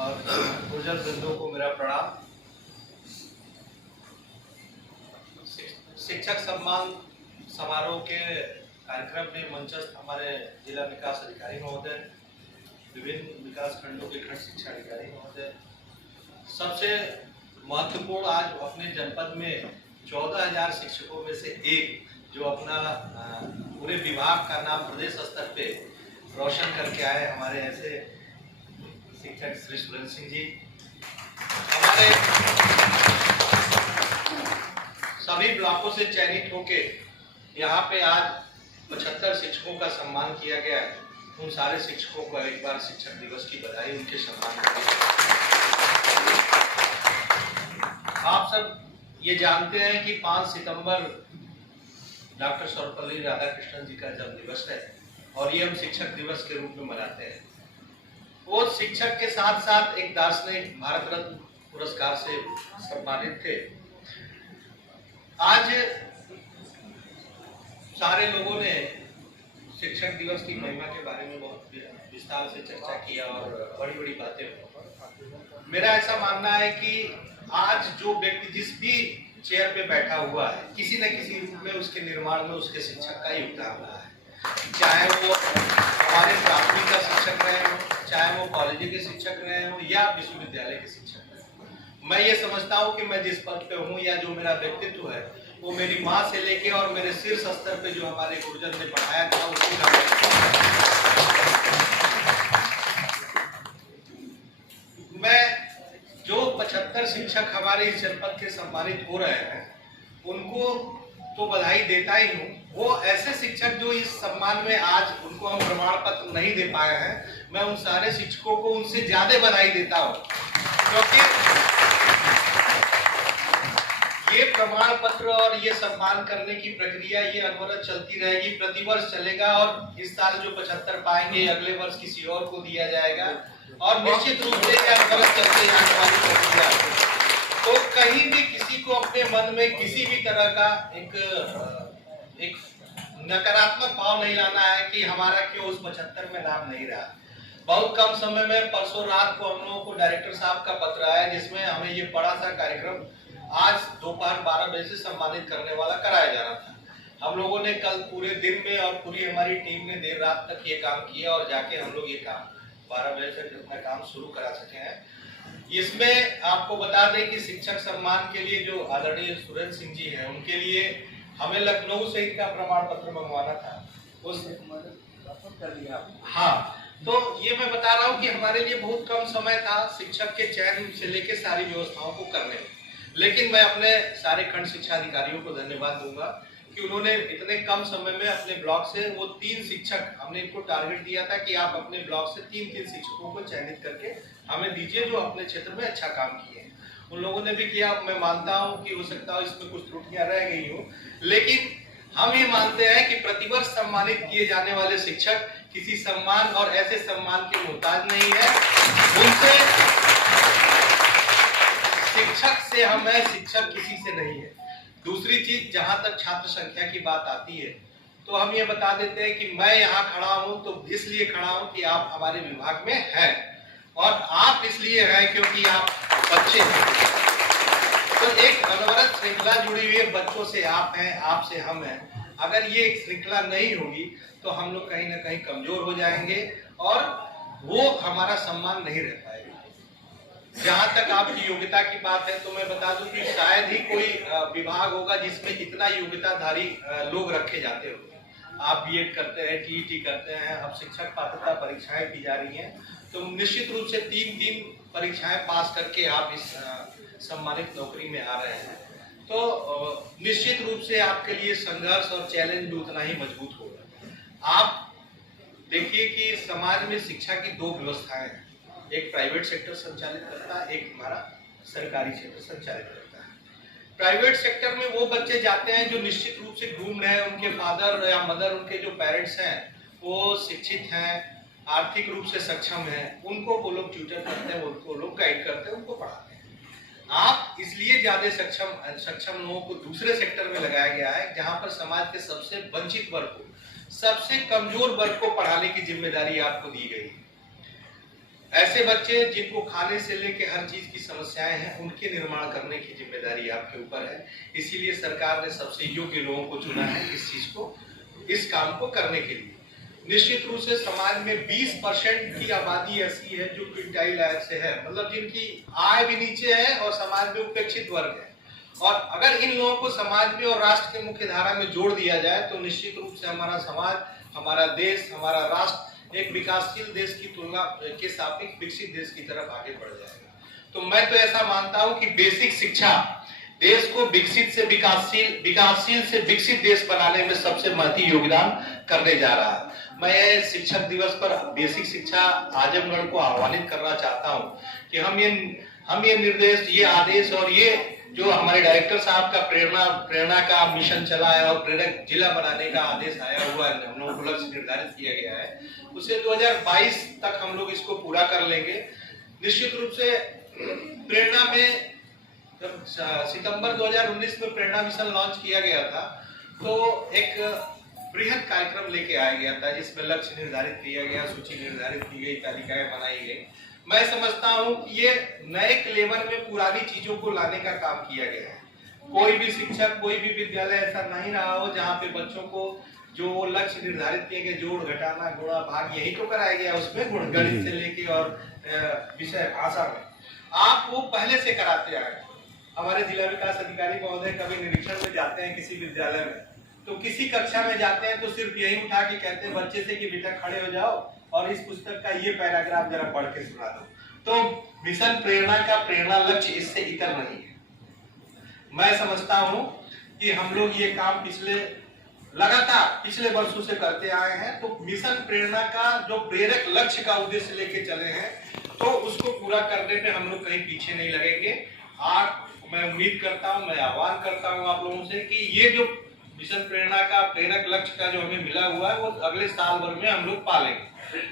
और गुर्जर वृंदों को मेरा प्रणाम। शिक्षक सम्मान समारोह के कार्यक्रम में मंचस्थ हमारे जिला विकास अधिकारी महोदय, विभिन्न विकास खंडों के खंड शिक्षा अधिकारी महोदय, सबसे महत्वपूर्ण आज अपने जनपद में 14,000 शिक्षकों में से एक जो अपना पूरे विभाग का नाम प्रदेश स्तर पे रोशन करके आए हमारे ऐसे शिक्षक श्री सुरेंद्र सिंह जी, हमारे सभी ब्लॉकों से चयनित होके यहाँ पे आज 75 शिक्षकों का सम्मान किया गया है। उन सारे शिक्षकों को एक बार शिक्षक दिवस की बधाई, उनके सम्मान के लिए। आप सब ये जानते हैं कि 5 सितंबर डॉक्टर सर्वपल्ली राधाकृष्णन जी का जन्म दिवस है और ये हम शिक्षक दिवस के रूप में मनाते हैं। वो शिक्षक के साथ साथ एक दार्शनिक भारत रत्न पुरस्कार से सम्मानित थे। आज सारे लोगों ने शिक्षक दिवस की महिमा के बारे में बहुत विस्तार से चर्चा किया और बड़ी बड़ी बातें हुई। मेरा ऐसा मानना है कि आज जो व्यक्ति जिस भी चेयर पे बैठा हुआ है, किसी न किसी रूप में उसके निर्माण में उसके शिक्षक का योगदान रहा है। चाहे वो हमारे प्राथमिक का शिक्षक रहे हो, चाहे वो कॉलेज के शिक्षक रहे हो या विश्वविद्यालय के शिक्षक रहे हो। मैं ये समझता हूँ कि मैं जिस पद पे हूँ या जो मेरा व्यक्तित्व है वो मेरी माँ से लेके और मेरे शीर्ष स्तर पे जो हमारे गुरुजन ने पढ़ाया था उसकी मैं जो 75 शिक्षक हमारे इस जनपद के सम्मानित हो रहे हैं उनको तो बधाई देता ही हूँ। वो ऐसे शिक्षक जो इस सम्मान में आज उनको हम प्रमाण पत्र नहीं दे पाए हैं, मैं उन सारे शिक्षकों को उनसे ज्यादा बधाई देता हूँ, क्योंकि ये प्रमाण पत्र और ये सम्मान करने की प्रक्रिया ये अनवरत चलती रहेगी, प्रतिवर्ष चलेगा और इस साल जो 75 पाएंगे अगले वर्ष किसी और को दिया जाएगा और निश्चित रूप से ये अनवरत चलते जाने वाली प्रक्रिया। तो कहीं भी किसी को अपने मन में किसी भी तरह का एक नकारात्मक भाव नहीं लाना है कि हमारा क्यों उस 75 में नाम नहीं रहा। बहुत कम समय में परसों रात को हम लोगों को डायरेक्टर साहब का पत्र आया जिसमें हमें ये बड़ा सा कार्यक्रम आज दोपहर 12 बजे से सम्मानित करने वाला कराया जा रहा था। हम लोगों ने कल पूरे दिन में और पूरी हमारी टीम ने देर रात तक ये काम किया और जाके हम लोग ये काम 12 बजे से अपना काम शुरू करा सके हैं। इसमें आपको बता दें कि शिक्षक सम्मान के लिए जो आदरणीय सुरेंद्र सिंह जी हैं उनके लिए हमें लखनऊ से इनका प्रमाण पत्र मंगवाना था। उस हाँ, तो ये मैं बता रहा हूँ कि हमारे लिए बहुत कम समय था शिक्षक के चयन से लेकर सारी व्यवस्थाओं को करने में, लेकिन मैं अपने सारे खंड शिक्षा अधिकारियों को धन्यवाद दूंगा कि उन्होंने इतने कम समय में अपने ब्लॉक से वो 3 शिक्षक, हमने इनको टारगेट दिया था कि आप अपने ब्लॉक से 3 शिक्षकों को चयनित करके हमें दीजिए जो अपने क्षेत्र में अच्छा काम किए। उन लोगों ने भी किया। मैं मानता हूँ कि हो सकता है इसमें कुछ त्रुटियां रह गई हो, लेकिन हम ये मानते हैं कि प्रतिवर्ष सम्मानित किए जाने वाले शिक्षक किसी सम्मान और ऐसे सम्मान के मोहताज नहीं है। उनसे शिक्षक से हम है, शिक्षक किसी से नहीं है। दूसरी चीज, जहां तक छात्र संख्या की बात आती है तो हम ये बता देते हैं कि मैं यहाँ खड़ा हूं तो इसलिए खड़ा हूं कि आप हमारे विभाग में हैं और आप इसलिए हैं क्योंकि आप बच्चे हैं। तो एक अनवरत श्रृंखला जुड़ी हुई है, बच्चों से आप हैं, आपसे हम हैं। अगर ये एक श्रृंखला नहीं होगी तो हम लोग कहीं ना कहीं कमजोर हो जाएंगे और वो हमारा सम्मान नहीं रह पाएगा। जहां तक आपकी योग्यता की बात है तो मैं बता दूं कि शायद ही कोई विभाग होगा जिसमें इतना योग्यताधारी लोग रखे जाते हो। आप बीएड करते हैं, टीईटी करते हैं, अब शिक्षक पात्रता परीक्षाएं की जा रही हैं, तो निश्चित रूप से 3 परीक्षाएं पास करके आप इस सम्मानित नौकरी में आ रहे हैं। तो निश्चित रूप से आपके लिए संघर्ष और चैलेंज भी उतना ही मजबूत होगा। आप देखिए कि समाज में शिक्षा की 2 व्यवस्थाएं हैं, एक प्राइवेट सेक्टर संचालित करता है, एक हमारा सरकारी क्षेत्र संचालित करता है। प्राइवेट सेक्टर में वो बच्चे जाते हैं जो निश्चित रूप से ग्रूम्ड हैं, उनके फादर या मदर, उनके जो पेरेंट्स हैं वो शिक्षित हैं, आर्थिक रूप से सक्षम हैं, उनको वो लोग ट्यूटर करते हैं, उनको लोग गाइड करते हैं, उनको पढ़ाते हैं। आप इसलिए ज्यादा सक्षम लोगों को दूसरे सेक्टर में लगाया गया है जहां पर समाज के सबसे वंचित वर्ग को, सबसे कमजोर वर्ग को पढ़ाने की जिम्मेदारी आपको दी गई है। ऐसे बच्चे जिनको खाने से लेके हर चीज की समस्याएं हैं, उनके निर्माण करने की जिम्मेदारी आपके ऊपर है। इसीलिए सरकार ने सबसे योग्य लोगों को चुना है इस चीज को, इस काम को करने के लिए। निश्चित रूप से समाज में 20% की आबादी ऐसी है जो क्विंटाइल आय से है, मतलब जिनकी आय भी नीचे है और समाज में उपेक्षित वर्ग है। और अगर इन लोगों को समाज में और राष्ट्र के मुख्य धारा में जोड़ दिया जाए तो निश्चित रूप से हमारा समाज, हमारा देश, हमारा राष्ट्र एक विकासशील देश की तुलना के सापेक्ष विकसित देश की तरफ आगे बढ़ जाएगा। तो मैं तो ऐसा मानता हूं कि बेसिक शिक्षा देश को विकसित से विकासशील से विकसित देश बनाने में सबसे महत्वपूर्ण योगदान करने जा रहा है। मैं शिक्षक दिवस पर बेसिक शिक्षा आजमगढ़ को आह्वानित करना चाहता हूं कि हम ये निर्देश, ये आदेश और ये जो हमारे डायरेक्टर साहब का प्रेरणा का मिशन चला है और प्रेरक जिला बनाने का आदेश आया हुआ है, हम लोगों को लक्ष्य निर्धारित किया गया है, उसे 2022 तक हम लोग इसको पूरा कर लेंगे। निश्चित रूप से प्रेरणा में जब सितंबर 2019 में प्रेरणा मिशन लॉन्च किया गया था तो एक बृहद कार्यक्रम लेके आया गया था जिसमें लक्ष्य निर्धारित किया गया, सूची निर्धारित की गई, तालिकाएं बनाई गई। मैं समझता हूं कि ये नए क्लेवर में पुरानी चीजों को लाने का काम किया गया है। कोई भी शिक्षक, कोई भी विद्यालय ऐसा नहीं रहा हो जहां पे बच्चों को जो लक्ष्य निर्धारित किए गए, जोड़ घटाना, गुणा भाग, यही तो कराया गया उसमें, गुण गणित से लेके और विषय भाषा में आप वो पहले से कराते आए। हमारे जिला विकास अधिकारी महोदय कभी निरीक्षण में जाते हैं किसी विद्यालय में, तो किसी कक्षा में जाते हैं तो सिर्फ यही उठा के कहते हैं बच्चे से कि बेटा खड़े हो जाओ और इस पुस्तक का ये पैराग्राफ जरा पढ़ के सुना दो। तो मिशन प्रेरणा का प्रेरणा लक्ष्य इससे इतर नहीं है। मैं समझता हूं कि हम लोग ये काम लगातार पिछले वर्षों से करते आए हैं। तो मिशन प्रेरणा का जो प्रेरक लक्ष्य का उद्देश्य लेके चले हैं तो उसको पूरा करने में हम लोग कहीं पीछे नहीं लगेंगे। मैं उम्मीद करता हूं, मैं आह्वान करता हूं आप लोगों से कि ये जो मिशन प्रेरणा का प्रेरक लक्ष्य का जो हमें मिला हुआ है वो अगले साल भर में हम लोग पालेंगे।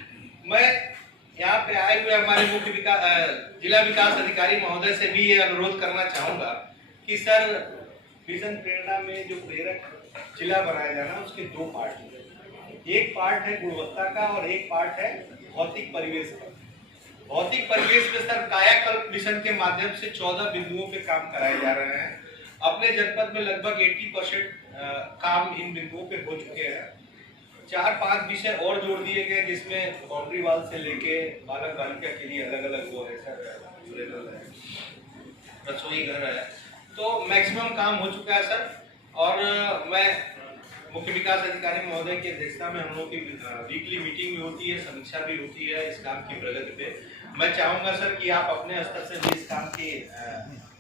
मैं यहाँ पे आए हुए हमारे जिला विकास अधिकारी महोदय से भी ये अनुरोध करना चाहूंगा कि सर, मिशन प्रेरणा में जो प्रेरक जिला बनाया जाना उसके 2 पार्ट हैं। एक पार्ट है गुणवत्ता का और एक पार्ट है भौतिक परिवेश का। भौतिक परिवेश में सर कायाकल्प मिशन के माध्यम से 14 बिंदुओं पे काम कराए जा रहे हैं। अपने जनपद में लगभग 80% काम इन बिंदुओं पे हो चुके हैं। 4-5 विषय और जोड़ दिए गए जिसमें बाउंड्री वाल से लेके बालक बालिका के लिए अलग अलग वो है सर, रसोई घर है। तो मैक्सिमम काम हो चुका है सर। और मैं मुख्य विकास अधिकारी महोदय की अध्यक्षता में हम लोग की वीकली मीटिंग भी होती है, समीक्षा भी होती है इस काम की प्रगति पे। मैं चाहूंगा सर कि आप अपने स्तर से भी इस काम की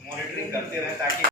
मॉनिटरिंग करते रहें ताकि